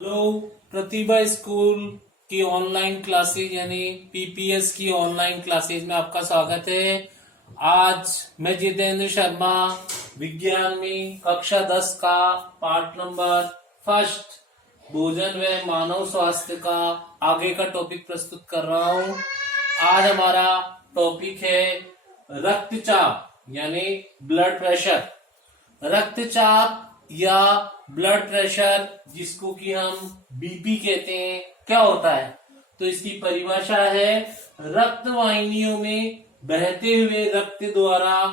Hello, प्रतिभा school की online classes यानी PPS की ऑनलाइन क्लासेज में आपका स्वागत है। आज मैं जितेंद्र शर्मा विज्ञान में कक्षा 10 का पार्ट नंबर फर्स्ट भोजन व मानव स्वास्थ्य का आगे का टॉपिक प्रस्तुत कर रहा हूँ। आज हमारा टॉपिक है रक्तचाप यानी ब्लड प्रेशर। रक्तचाप या ब्लड प्रेशर, जिसको कि हम बीपी कहते हैं, क्या होता है? तो इसकी परिभाषा है रक्त वाहिनियों में बहते हुए रक्त द्वारा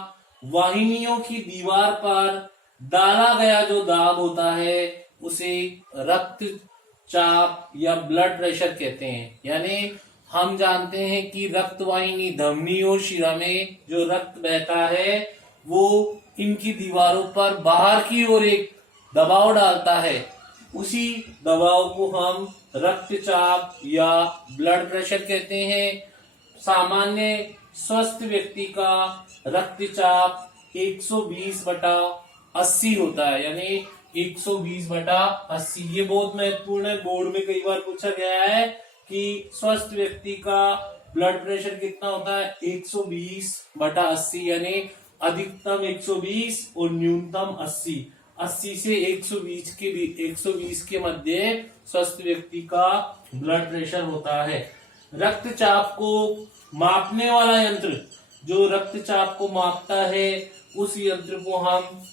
वाहिनियों की दीवार पर डाला गया जो दाब होता है उसे रक्तचाप या ब्लड प्रेशर कहते हैं। यानी हम जानते हैं कि रक्त वाहिनी, धमनी और शिरा में जो रक्त बहता है वो इनकी दीवारों पर बाहर की ओर एक दबाव डालता है। उसी दबाव को हम रक्तचाप या ब्लड प्रेशर कहते हैं। सामान्य स्वस्थ व्यक्ति का रक्तचाप 120/80 होता है, यानी 120/80। ये बहुत महत्वपूर्ण है, बोर्ड में कई बार पूछा गया है कि स्वस्थ व्यक्ति का ब्लड प्रेशर कितना होता है? 120/80, यानी अधिकतम 120 और न्यूनतम 80। 80 से 120 के मध्य स्वस्थ व्यक्ति का ब्लड प्रेशर होता है। रक्तचाप को मापने वाला यंत्र जो रक्तचाप को मापता है उस यंत्र को हम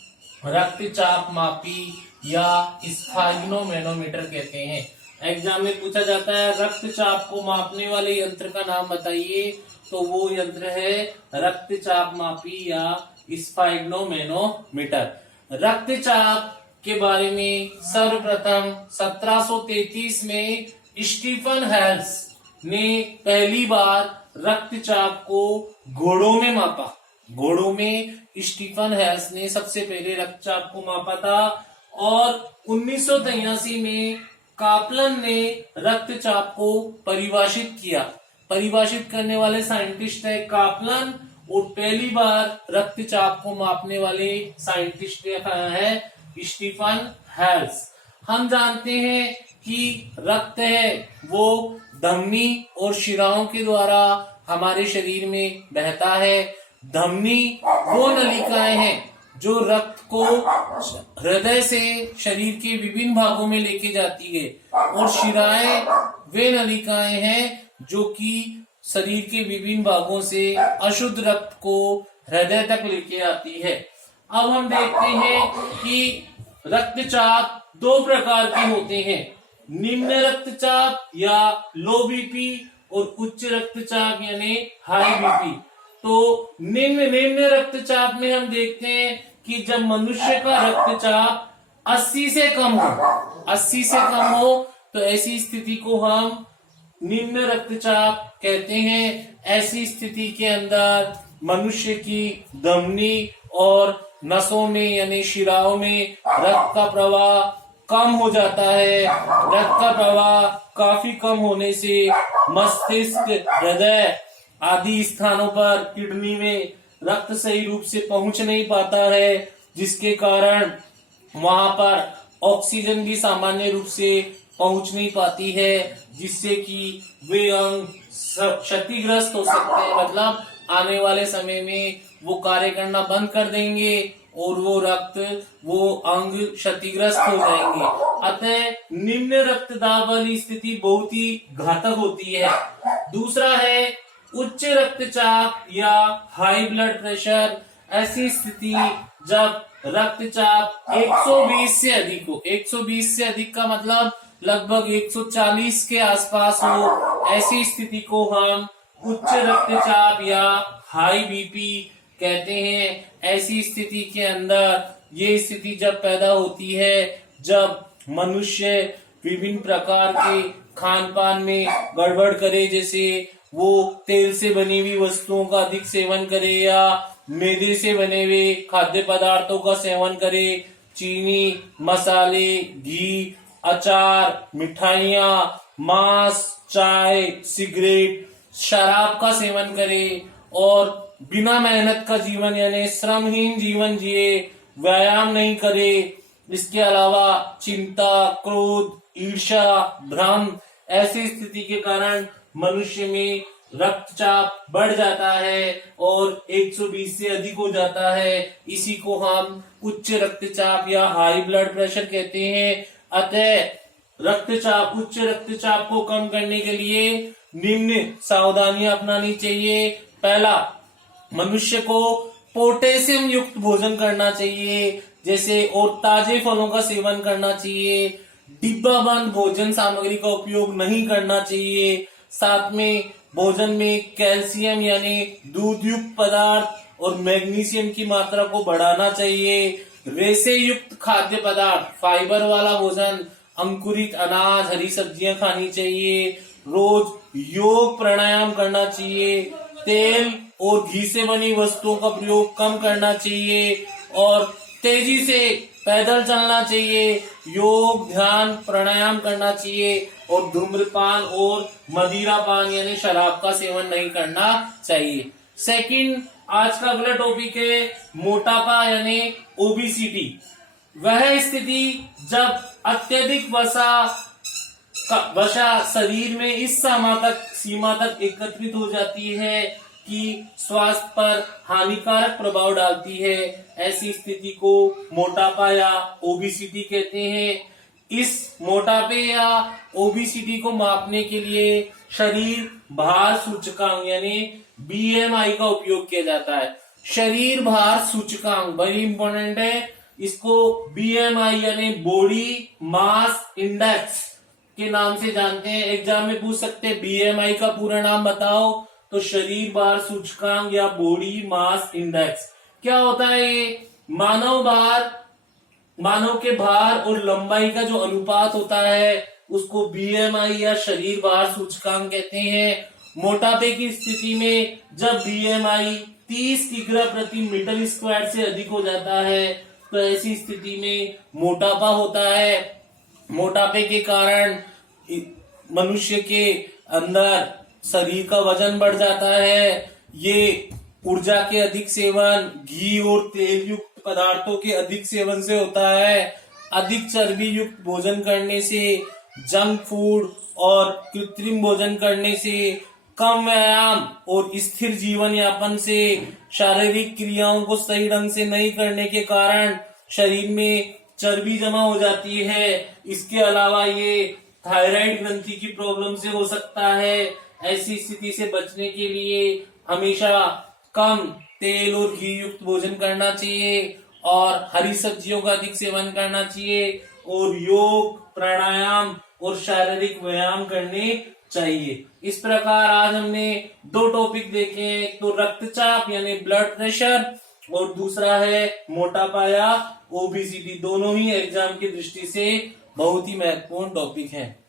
रक्तचाप मापी या स्फाइग्नोमैनोमीटर कहते हैं। एग्जाम में पूछा जाता है रक्तचाप को मापने वाले यंत्र का नाम बताइए, तो वो यंत्र है रक्तचाप मापी या स्फाइग्नोमैनोमीटर। रक्तचाप के बारे में सर्वप्रथम 1733 में स्टीफन हेल्स ने पहली बार रक्तचाप को घोड़ों में मापा। घोड़ों में स्टीफन हेल्स ने सबसे पहले रक्तचाप को मापा था। और 1983 में कापलन ने रक्तचाप को परिभाषित किया। परिभाषित करने वाले साइंटिस्ट है कापलन, और पहली बार रक्तचाप को मापने वाले साइंटिस्ट है स्टीफन हेल्स। हम जानते हैं कि रक्त है वो धमनी और शिराओं के द्वारा हमारे शरीर में बहता है। धमनी वो नलिकाएं हैं जो रक्त को हृदय से शरीर के विभिन्न भागों में लेके जाती है, और शिराएं वे नलिकाएं हैं जो कि शरीर के विभिन्न भागों से अशुद्ध रक्त को हृदय तक लेके आती है। अब हम देखते हैं कि रक्तचाप दो प्रकार के होते हैं, निम्न रक्तचाप या लो बीपी और उच्च रक्तचाप यानी हाई बीपी। तो निम्न रक्तचाप में हम देखते हैं कि जब मनुष्य का रक्तचाप 80 से कम हो तो ऐसी स्थिति को हम निम्न रक्तचाप कहते हैं। ऐसी स्थिति के अंदर मनुष्य की धमनी और नसों में यानी शिराओं में रक्त का प्रवाह कम हो जाता है। रक्त का प्रवाह काफी कम होने से मस्तिष्क, हृदय आदि स्थानों पर किडनी में रक्त सही रूप से पहुंच नहीं पाता है, जिसके कारण वहां पर ऑक्सीजन भी सामान्य रूप से पहुंच नहीं पाती है, जिससे कि वे अंग क्षतिग्रस्त हो सकते हैं। मतलब आने वाले समय में वो कार्य करना बंद कर देंगे और वो अंग क्षतिग्रस्त हो जाएंगे। अतः निम्न रक्तदाब वाली स्थिति बहुत ही घातक होती है। दूसरा है उच्च रक्तचाप या हाई ब्लड प्रेशर। ऐसी स्थिति जब रक्तचाप 120 से अधिक हो, 120 से अधिक का मतलब लगभग 140 के आसपास हो, ऐसी स्थिति को हम उच्च रक्तचाप या हाई बीपी कहते हैं। ऐसी स्थिति के अंदर ये स्थिति जब पैदा होती है जब मनुष्य विभिन्न प्रकार के खान पान में गड़बड़ करे, जैसे वो तेल से बनी हुई वस्तुओं का अधिक सेवन करे या मैदे से बने हुए खाद्य पदार्थों का सेवन करे, चीनी, मसाले, घी, अचार, मिठाइयाँ, मांस, चाय, सिगरेट, शराब का सेवन करे और बिना मेहनत का जीवन यानी श्रमहीन जीवन जिए, व्यायाम नहीं करे, इसके अलावा चिंता, क्रोध, ईर्ष्या, भ्रम, ऐसी स्थिति के कारण मनुष्य में रक्तचाप बढ़ जाता है और 120 से अधिक हो जाता है। इसी को हम उच्च रक्तचाप या हाई ब्लड प्रेशर कहते हैं। अतः उच्च रक्तचाप को कम करने के लिए निम्न सावधानियां अपनानी चाहिए। पहला, मनुष्य को पोटेशियम युक्त भोजन करना चाहिए, जैसे और ताजे फलों का सेवन करना चाहिए। डिब्बा बंद भोजन सामग्री का उपयोग नहीं करना चाहिए। साथ में भोजन में कैल्शियम यानी दूध युक्त पदार्थ और मैग्नीशियम की मात्रा को बढ़ाना चाहिए। रेशे युक्त खाद्य पदार्थ, फाइबर वाला भोजन, अंकुरित अनाज, हरी सब्जियां खानी चाहिए। रोज योग प्राणायाम करना चाहिए। तेल और घी से बनी वस्तुओं का प्रयोग कम करना चाहिए और तेजी से पैदल चलना चाहिए। योग, ध्यान, प्राणायाम करना चाहिए और धूम्रपान और मदिरापान यानी शराब का सेवन नहीं करना चाहिए। सेकंड, आज का अगला टॉपिक है मोटापा यानी ओबेसिटी। वह स्थिति जब अत्यधिक वसा शरीर में इस सीमा तक एकत्रित हो जाती है कि स्वास्थ्य पर हानिकारक प्रभाव डालती है। ऐसी स्थिति को मोटापा या ओबेसिटी कहते हैं। इस मोटापे या ओबेसिटी को मापने के लिए शरीर भार सूचकांक यानी बीएमआई का उपयोग किया जाता है। शरीर भार सूचकांक वेरी इंपॉर्टेंट है। इसको बीएमआई यानी बॉडी मास इंडेक्स के नाम से जानते हैं। एग्जाम में पूछ सकते हैं बीएमआई का पूरा नाम बताओ, तो शरीर भार सूचकांक या बॉडी मास इंडेक्स। क्या होता है ये? मानव के भार और लंबाई का जो अनुपात होता है उसको बीएमआई या शरीर भार सूचकांक कहते हैं। मोटापे की स्थिति में जब बीएमआई 30 किग्रा प्रति मीटर स्क्वायर से अधिक हो जाता है तो ऐसी स्थिति में मोटापा होता है। मोटापे के कारण मनुष्य के अंदर शरीर का वजन बढ़ जाता है। ये ऊर्जा के अधिक सेवन, घी और तेल युक्त पदार्थों के अधिक सेवन से होता है। अधिक चर्बी युक्त भोजन करने से, जंक फूड और कृत्रिम भोजन करने से, कम व्यायाम और स्थिर जीवन यापन से, शारीरिक क्रियाओं को सही ढंग से नहीं करने के कारण शरीर में चर्बी जमा हो जाती है। इसके अलावा ये थायराइड ग्रंथि की प्रॉब्लम से हो सकता है। ऐसी स्थिति से बचने के लिए हमेशा कम तेल और घी युक्त भोजन करना चाहिए और हरी सब्जियों का अधिक सेवन करना चाहिए और योग, प्राणायाम और शारीरिक व्यायाम करने चाहिए। इस प्रकार आज हमने 2 टॉपिक देखे हैं, एक तो रक्तचाप यानी ब्लड प्रेशर और दूसरा है मोटापा या ओबेसिटी। दोनों ही एग्जाम की दृष्टि से बहुत ही महत्वपूर्ण टॉपिक हैं।